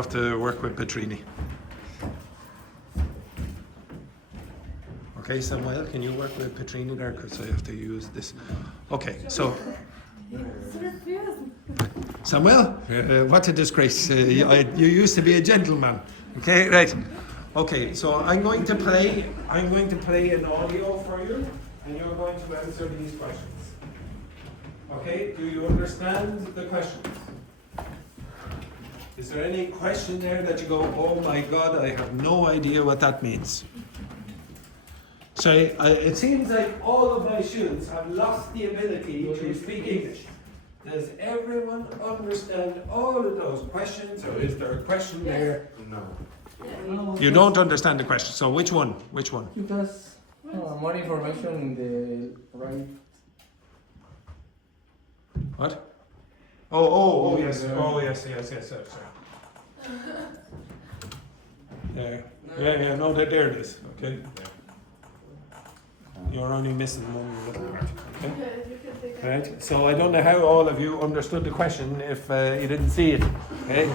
have to work with Petrini. Okay, Samuel, can you work with Petrini there? Because I have to use this. Okay, so. Samuel, what a disgrace. You used to be a gentleman. Okay, right. Okay, so I'm going to play an audio for you, and you're going to answer these questions. Okay, do you understand the questions? Is there any question there that you go, oh my God, I have no idea what that means? So it seems like all of my students have lost the ability to speak English. Does everyone understand all of those questions, or is there a question there? No. You don't understand the question, so which one? Which one? Give us more information in the right. What? Oh, yes. Oh, yes. Sorry. There. Yeah, no, there it is. Okay. You're only missing one little part. Okay. Right. So I don't know how all of you understood the question if you didn't see it. Okay.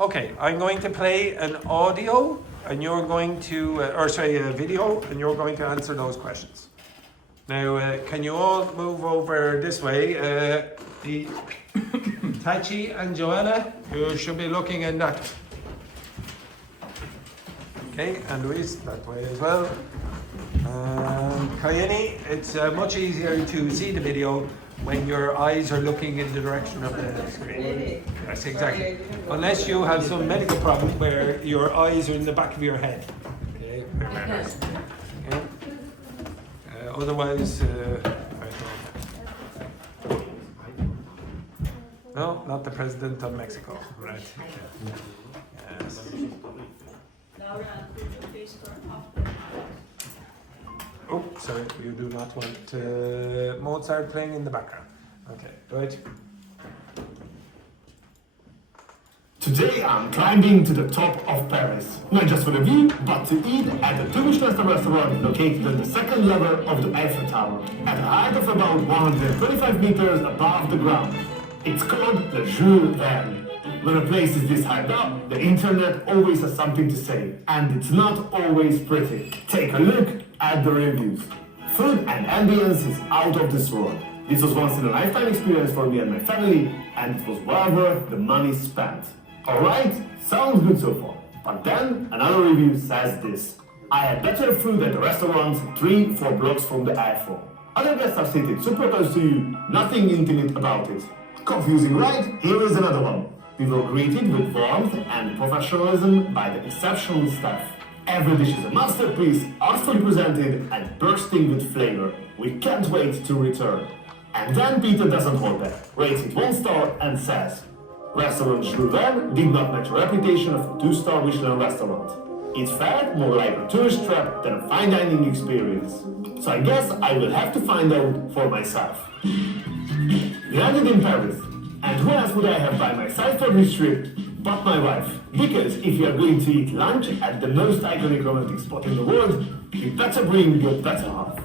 Okay, I'm going to play an audio, and you're going to, a video, and you're going to answer those questions. Now, can you all move over this way? The Tachi and Joanna, you should be looking in that. Okay, and Luis, that way as well. Kayeni, it's much easier to see the video when your eyes are looking in the direction of the screen. Yes, exactly. Unless you have some medical problem where your eyes are in the back of your head. Okay, okay. Otherwise, no, not the president of Mexico, right? Yes. Laura, could you please turn off the Oh, sorry, you do not want Mozart playing in the background. Okay, right. Today I'm climbing to the top of Paris, not just for the view, but to eat at the two Michelin restaurant located on the second level of the Eiffel Tower, at a height of about 125 meters above the ground. It's called the Jules Verne. When a place is this high up, the internet always has something to say, and it's not always pretty. Take a look at the reviews. Food and ambience is out of this world. This was once in a lifetime experience for me and my family, and it was well worth the money spent. Alright, sounds good so far. But then another review says this. I had better food at the restaurant 3-4 blocks from the Eiffel. Other guests are seated super close to you, nothing intimate about it. Confusing, right? Here is another one. We were greeted with warmth and professionalism by the exceptional staff. Every dish is a masterpiece, artfully presented and bursting with flavor. We can't wait to return. And then Peter doesn't hold back, rates it 1 star and says, Restaurant Jules Verne did not match a reputation of a 2-star Michelin restaurant. It felt more like a tourist trap than a fine dining experience. So I guess I will have to find out for myself. We landed in Paris, and who else would I have by my side for this trip but my wife? Because if you are going to eat lunch at the most iconic romantic spot in the world, you better bring your better half.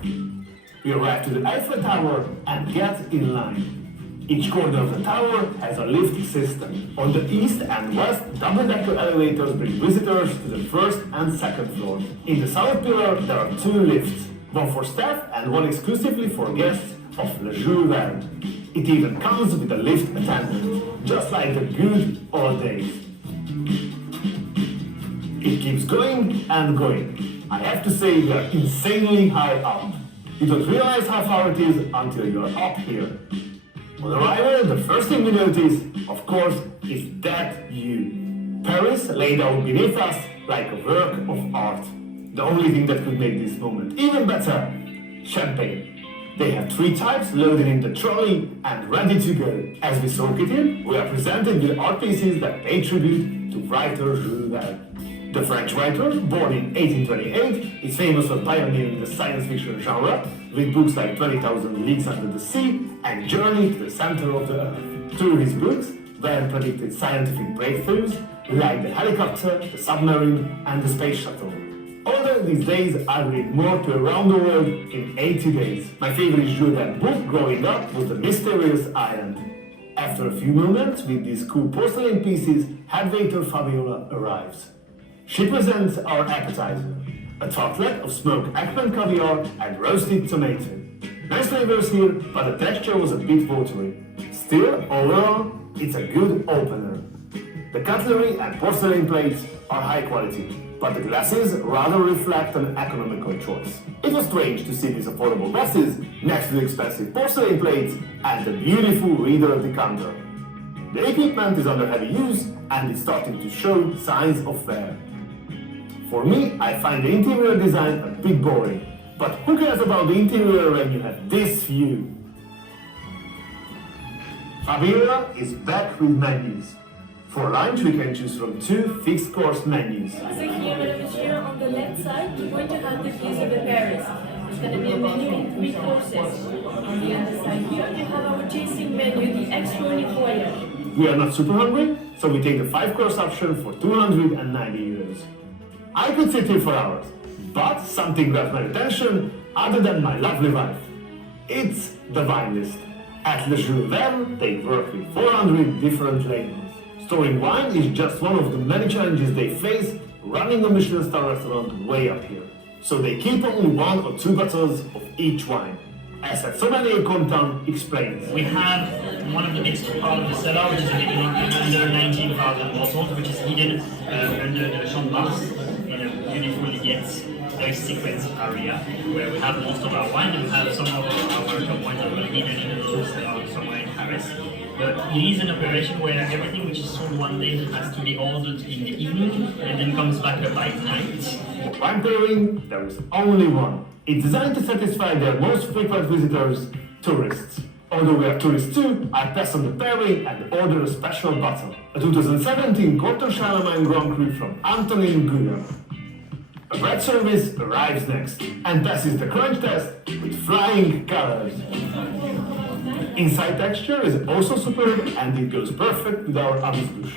We arrive to the Eiffel Tower and get in line. Each corner of the tower has a lift system. On the east and west, double-decker elevators bring visitors to the first and second floor. In the south pillar, there are 2 lifts, one for staff and one exclusively for guests of Le Jules Verne. It even comes with a lift attendant, just like the good old days. It keeps going and going. I have to say we are insanely high up. You don't realize how far it is until you're up here. On arrival, the first thing we notice, of course, is that view. Paris laid out beneath us like a work of art. The only thing that could make this moment even better, champagne. They have 3 types loaded in the trolley and ready to go. As we soak it in, we are presented with art pieces that pay tribute to writer Jules Verne. The French writer, born in 1828, is famous for pioneering the science fiction genre with books like 20,000 Leagues Under the Sea and Journey to the Center of the Earth. Through his books, Verne predicted scientific breakthroughs like the helicopter, the submarine, and the space shuttle. Although Well, these days I read more to Around the World in 80 days. My favorite Jules Verne book growing up was The Mysterious Island. After a few moments with these cool porcelain pieces, head waiter Fabiola arrives. She presents our appetizer, a tartlet of smoked eggplant caviar and roasted tomato. Nice flavors here, but the texture was a bit watery. Still, overall, it's a good opener. The cutlery and porcelain plates are high quality, but the glasses rather reflect an economical choice. It was strange to see these affordable glasses next to the expensive porcelain plates and the beautiful reader decanter. The equipment is under heavy use and is starting to show signs of wear. For me, I find the interior design a bit boring, but who cares about the interior when you have this view? Fabiola is back with menus. For lunch, we can choose from 2 fixed course menus. So here on the left side, we're going to have the piece of the Paris. It's going to be a menu in 3 courses. On the other side here, you have our tasting menu, the extra olive oil. We are not super hungry, so we take the 5-course option for 290 euros. I could sit here for hours, but something grabs my attention other than my lovely wife. It's the wine list. At Le Jules Verne, they work with 400 different labels. Storing wine is just one of the many challenges they face running a Michelin star restaurant way up here. So they keep only 1 or 2 bottles of each wine. As Sommelier Contant explains. We have one of the next part of the cellar, which is a bit under 19,000 bottles, which is hidden under the champ bars in a beautiful yet very secret area where we have most of our wine and have some of our top wines are hidden in the cellars somewhere in Paris. But it is an operation where everything which is sold one day has to be ordered in the evening and then comes back up by night. For wine pairing, there is only one. It's designed to satisfy their most frequent visitors, tourists. Although we are tourists too, I pass on the pairing and order a special bottle. A 2017 Gordon Charlemagne Grand Cru from Antonin Guyer. A bread service arrives next and passes the crunch test with flying colors. Inside texture is also superb and it goes perfect with our amuse-bouche.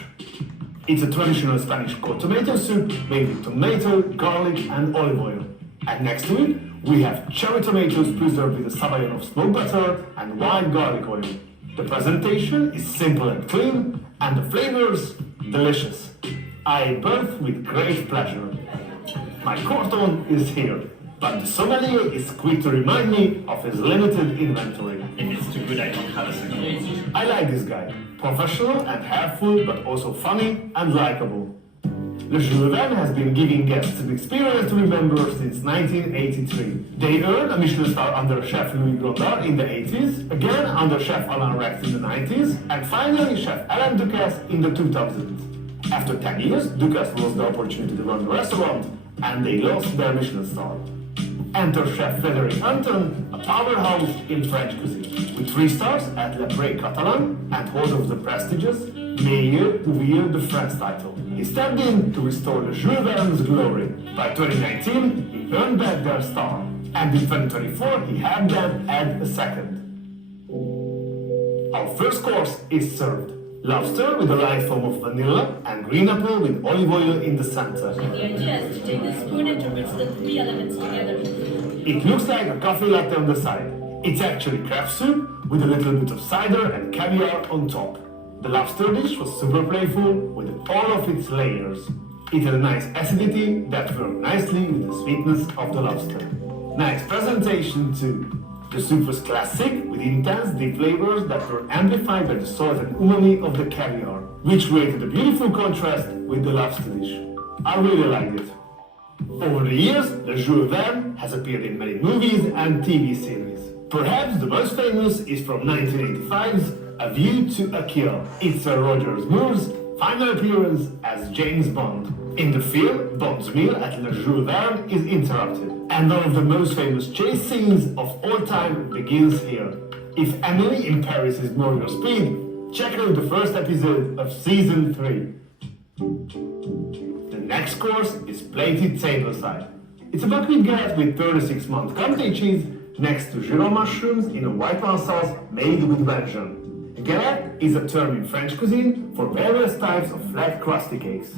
It's a traditional Spanish cold tomato soup made with tomato, garlic and olive oil. And next to it, we have cherry tomatoes preserved with a sabayon of smoked butter and white garlic oil. The presentation is simple and clean and the flavors delicious. I ate both with great pleasure. My Corton is here, but the sommelier is quick to remind me of his limited inventory. If it's too good, I don't have a second one. I like this guy. Professional and helpful, but also funny and likable. Le Jules Verne has been giving guests an experience to remember since 1983. They earned a Michelin star under Chef Louis Grondard in the 80s, again under Chef Alain Rex in the 90s, and finally Chef Alain Ducasse in the 2000s. After 10 years, Ducasse lost the opportunity to run the restaurant, and they lost their Michelin star. Enter Chef Frédéric Anton, a powerhouse in French cuisine, with 3 stars at Le Pré Catalan and holder of the prestigious Meilleur Ouvrier de France title. He stepped in to restore Le Jules Verne's glory. By 2019, he earned back their star, and in 2024, he had them add a second. Our first course is served. Lobster with a light foam of vanilla and green apple with olive oil in the center. The idea is to take the spoon and to mix the 3 elements together. It looks like a coffee latte on the side. It's actually crab soup with a little bit of cider and caviar on top. The lobster dish was super playful with all of its layers. It had a nice acidity that worked nicely with the sweetness of the lobster. Nice presentation too. The soup was classic with intense deep flavors that were amplified by the salt and umami of the caviar, which created a beautiful contrast with the lobster dish. I really liked it. Over the years, Le Jules Verne has appeared in many movies and TV series. Perhaps the most famous is from 1985's A View to a Kill. It's Sir Roger Moore's final appearance as James Bond. In the film, Bond's meal at Le Jules Verne is interrupted, and one of the most famous chase scenes of all time begins here. If Emily in Paris is more your speed, check out the first episode of Season 3. The next course is plated tableside. It's a buckwheat galette with 36-month Comté cheese next to Giraud mushrooms in a white wine sauce made with Belgium. Galette is a term in French cuisine for various types of flat crusty cakes.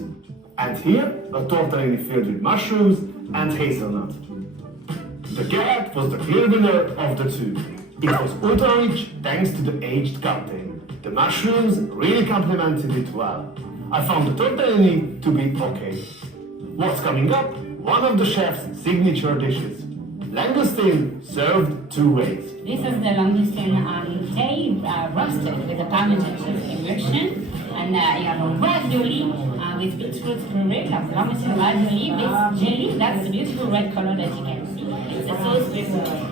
And here, a tortellini filled with mushrooms and hazelnut. The galette was the clear winner of the two. It was ultra rich thanks to the aged Dogme. The mushrooms really complemented it well. I found the tortellini to be okay. What's coming up? One of the chef's signature dishes. Langoustine served two ways. This is the langoustine tail roasted with a Parmesan cheese immersion, and you have a ravioli with beetroot puree, like langoustine ravioli with jelly. That's the beautiful red color that you can see. It's a sauce with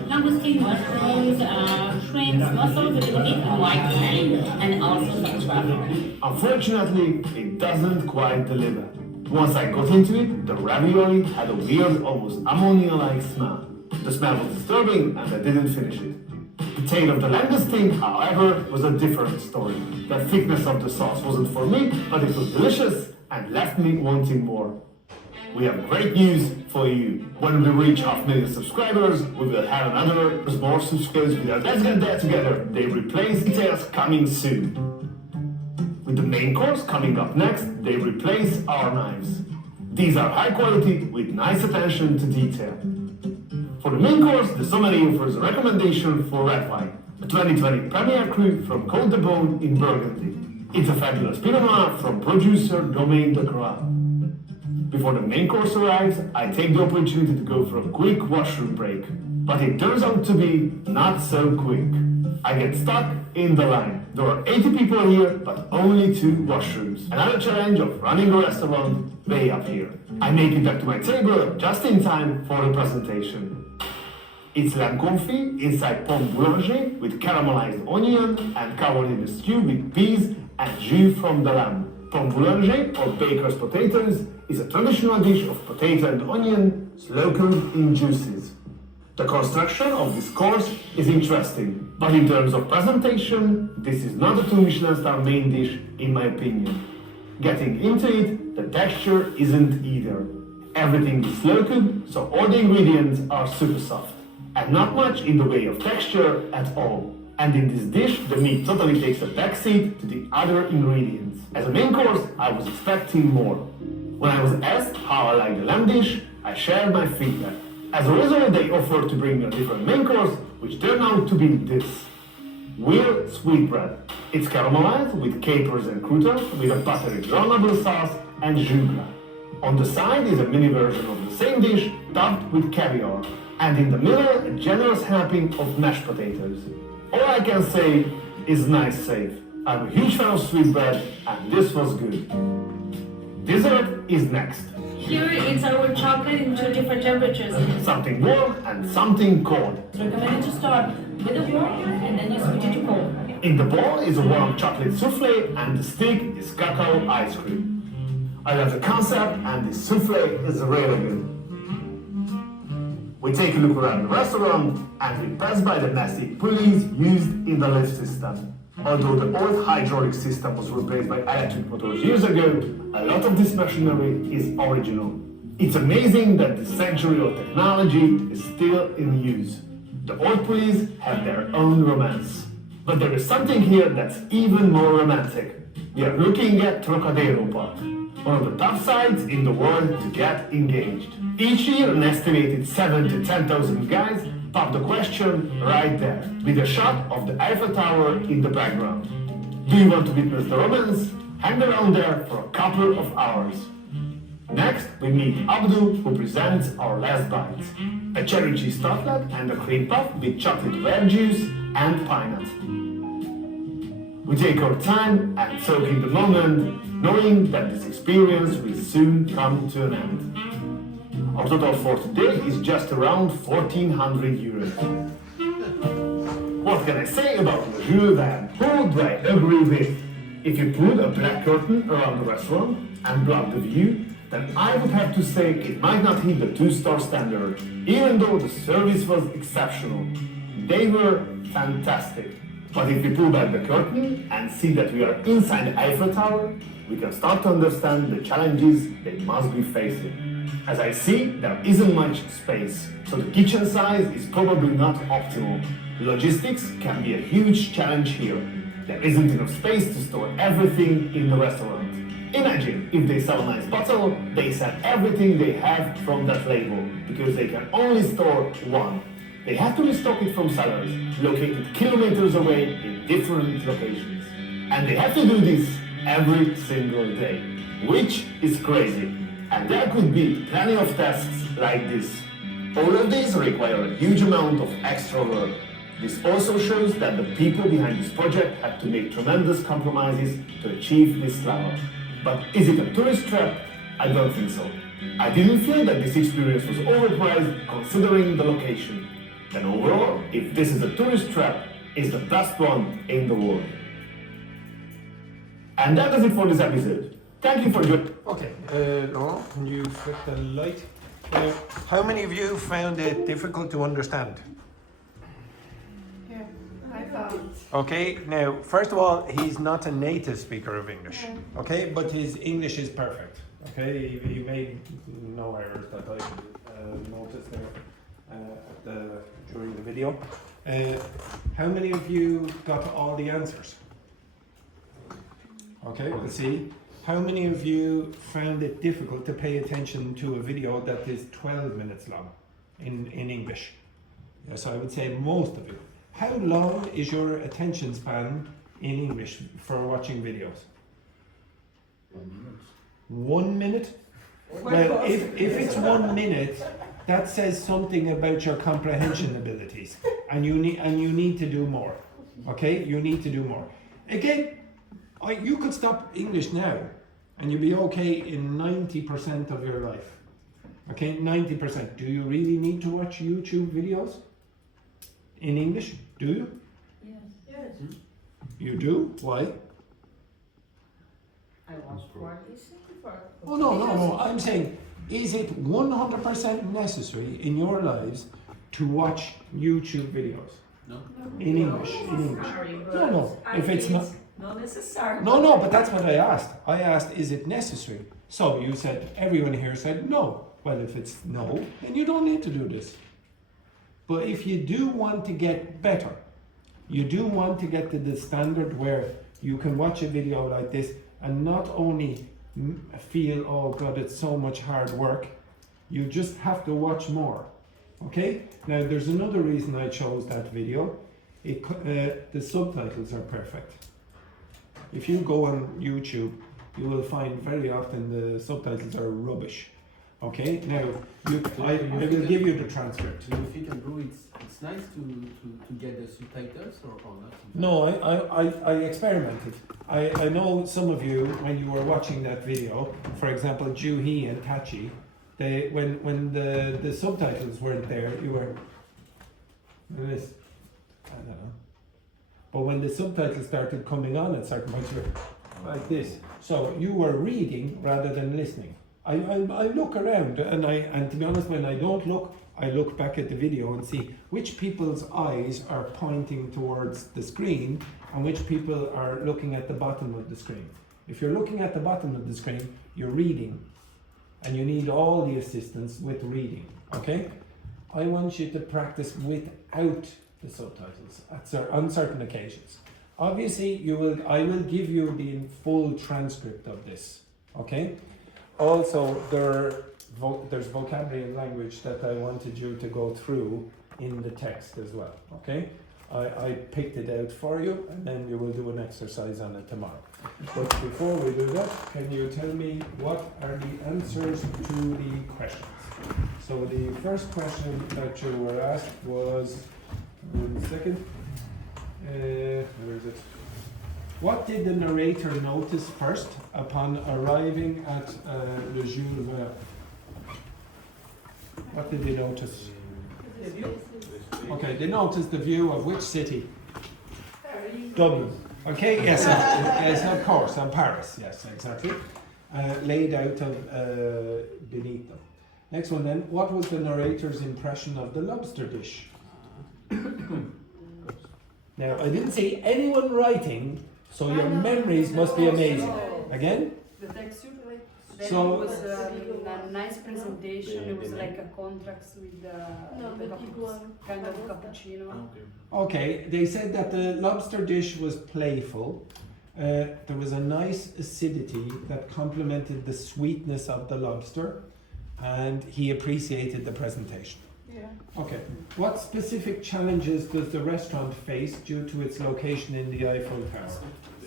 langoustine, mushrooms, shrimps, mussels, a little bit white wine, and also some truffle. Unfortunately, it doesn't quite deliver. Once I got into it, the ravioli had a weird, almost ammonia-like smell. The smell was disturbing and I didn't finish it. The tail of the langoustine, however, was a different story. The thickness of the sauce wasn't for me, but it was delicious and left me wanting more. We have great news for you. When we reach 500,000 subscribers, we will have another more subscribers with us. Let's get there together. They replace details coming soon. With the main course coming up next, they replace our knives. These are high quality with nice attention to detail. For the main course, the sommelier offers a recommendation for red wine, a 2020 Premier Cru from Côte de Beaune in Burgundy. It's a fabulous Pinot Noir from producer Domaine de Croix. Before the main course arrives, I take the opportunity to go for a quick washroom break. But it turns out to be not so quick. I get stuck in the line. There are 80 people here, but only 2 washrooms. Another challenge of running a restaurant way up here. I make it back to my table just in time for the presentation. It's lamb confit inside pomme boulanger with caramelized onion and covered in a stew with peas and jus from the lamb. Pomme boulanger, or baker's potatoes, is a traditional dish of potato and onion slow-cooked in juices. The construction of this course is interesting, but in terms of presentation, this is not a 2 Michelin star main dish in my opinion. Getting into it, the texture isn't either. Everything is slow cooked, so all the ingredients are super soft. And not much in the way of texture at all. And in this dish, the meat totally takes a backseat to the other ingredients. As a main course, I was expecting more. When I was asked how I liked the lamb dish, I shared my feedback. As a result, they offered to bring me a different main course, which turned out to be this. Weird sweetbread. It's caramelized with capers and croutons with a buttery brownable sauce and jus gras. On the side is a mini version of the same dish topped with caviar. And in the middle, a generous helping of mashed potatoes. All I can say is nice save. I'm a huge fan of sweetbread, and this was good. Dessert is next. Here it's our chocolate in 2 different temperatures. Something warm and something cold. It's recommended to start with the warm and then you switch it to cold. In the bowl is a warm chocolate souffle, and the stick is cacao ice cream. I love the concept, and the souffle is really good. We take a look around the restaurant and we pass by the massive pulleys used in the lift system. Although the old hydraulic system was replaced by electric motors years ago, a lot of this machinery is original. It's amazing that this century of technology is still in use. The old pulleys have their own romance. But there is something here that's even more romantic. We are looking at Trocadero Park, one of the top sites in the world to get engaged. Each year, an estimated 7,000 to 10,000 guys pop the question right there, with a shot of the Eiffel Tower in the background. Do you want to witness the romance? Hang around there for a couple of hours. Next, we meet Abdul, who presents our last bites. A cherry cheese tartlet and a cream puff with chocolate veg juice and pine nut. We take our time and soak in the moment, knowing that this experience will soon come to an end. Our total for today is just around 1,400 euros. What can I say about the Jules Verne? Who do I agree with? If you put a black curtain around the restaurant and block the view, then I would have to say it might not hit the 2-star standard, even though the service was exceptional. They were fantastic. But if we pull back the curtain and see that we are inside the Eiffel Tower, we can start to understand the challenges they must be facing. As I see, there isn't much space, so the kitchen size is probably not optimal. Logistics can be a huge challenge here. There isn't enough space to store everything in the restaurant. Imagine if they sell a nice bottle, they sell everything they have from that label, because they can only store one. They have to restock it from cellars, located kilometers away in different locations. And they have to do this every single day, which is crazy. And there could be plenty of tasks like this. All of these require a huge amount of extra work. This also shows that the people behind this project had to make tremendous compromises to achieve this level. But is it a tourist trap? I don't think so. I didn't feel that this experience was overpriced considering the location. Then overall, if this is a tourist trap, it's the best one in the world. And that is it for this episode. Thank you for joining. Okay, Laurent, can you flip the light? How many of you found it difficult to understand? Yeah, I found. Okay, now, first of all, he's not a native speaker of English, okay, but his English is perfect, okay? He made no errors that I noticed there during the video. How many of you got all the answers? Okay, we'll see. How many of you found it difficult to pay attention to a video that is 12 minutes long in English? Yes, I would say most of you. How long is your attention span in English for watching videos? 1 minute? Well, if it's 1 minute, that says something about your comprehension abilities, and you need to do more. Okay, you need to do more. Again, you could stop English now, and you'll be okay in 90% of your life. Okay, 90%. Do you really need to watch YouTube videos in English? Do you? Yes. You do? Why? I watch for listening for. Oh no. I'm saying, is it 100% necessary in your lives to watch YouTube videos? No. In English. No. If it's not. Not necessary. No, but that's what I asked. I asked, is it necessary? So you said, everyone here said no. Well, if it's no, then you don't need to do this. But if you do want to get better, you do want to get to the standard where you can watch a video like this and not only feel, oh God, it's so much hard work, you just have to watch more. Okay? Now, there's another reason I chose that video. The subtitles are perfect. If you go on YouTube, you will find very often the subtitles are rubbish. Okay, now I will give you the transcript. Do you think, Andrew, it's nice to get the subtitles or not? No, I experimented. I know some of you, when you were watching that video, for example, Juhi and Tachi, when the subtitles weren't there, you were this. I don't know. But when the subtitles started coming on at certain points, you were like this. So you were reading rather than listening. I look around and to be honest, when I don't look, I look back at the video and see which people's eyes are pointing towards the screen and which people are looking at the bottom of the screen. If you're looking at the bottom of the screen, you're reading and you need all the assistance with reading, okay? I want you to practice without the subtitles on certain occasions. Obviously, I will give you the full transcript of this, okay? Also, there's vocabulary and language that I wanted you to go through in the text as well, okay? I picked it out for you, and then you will do an exercise on it tomorrow. But before we do that, can you tell me what are the answers to the questions? So the first question that you were asked was, 1 second, where is it? What did the narrator notice first upon arriving at Le Jules Verne? What did they notice? The view. Okay, they noticed the view of which city? Dublin. Okay, yes, yes, of course, and Paris, yes, exactly. Laid out of beneath them. Next one then, what was the narrator's impression of the lobster dish? Now, I didn't see anyone writing, so your memories must be amazing. Again? The texture, So- so it was a nice presentation. It was like a contrast with the kind of cappuccino. Okay. Okay, they said that the lobster dish was playful There was a nice acidity that complemented the sweetness of the lobster, and he appreciated the presentation. Yeah. Okay. What specific challenges does the restaurant face due to its location in the Eiffel Tower?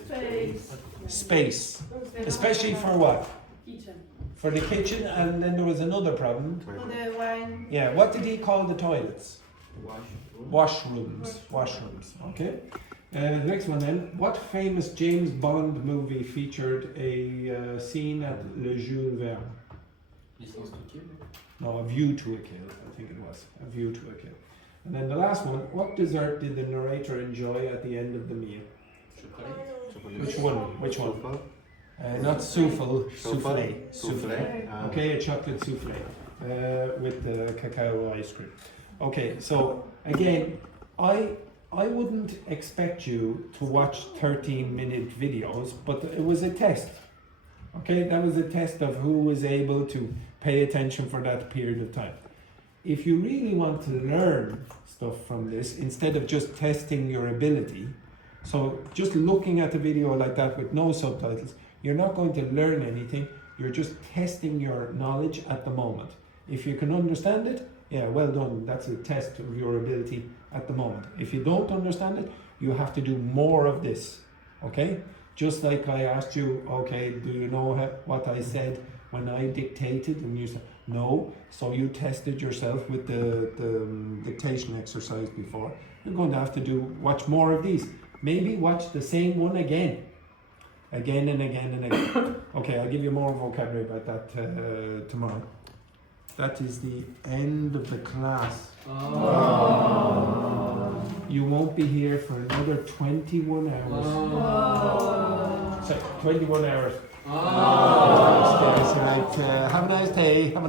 Space. Space. Especially for what? Kitchen. For the kitchen, and then there was another problem. For the wine. Yeah, what did he call the toilets? Washrooms. Washrooms. Okay. Next one then. What famous James Bond movie featured a scene at Le Jules Verne? License to Kill. No, A View to a Kill, I think it was. A View to a Kill. And then the last one. What dessert did the narrator enjoy at the end of the meal? Which one? Which one? Not souffle, souffle. Souffle. Okay, a chocolate souffle with the cacao ice cream. Okay, so again, I wouldn't expect you to watch 13-minute videos, but it was a test. Okay, that was a test of who was able to pay attention for that period of time. If you really want to learn stuff from this, instead of just testing your ability, so just looking at a video like that with no subtitles, you're not going to learn anything, you're just testing your knowledge at the moment. If you can understand it, yeah, well done, that's a test of your ability at the moment. If you don't understand it, you have to do more of this, okay? Just like I asked you, okay, do you know what I said when I dictated? And you said, no, so you tested yourself with the dictation exercise before. You're going to have to watch more of these. Maybe watch the same one again. Again and again and again. Okay, I'll give you more vocabulary about that tomorrow. That is the end of the class. Oh. You won't be here for another 21 hours. Oh. So, 21 hours. Oh. Right, have a nice day. Have a nice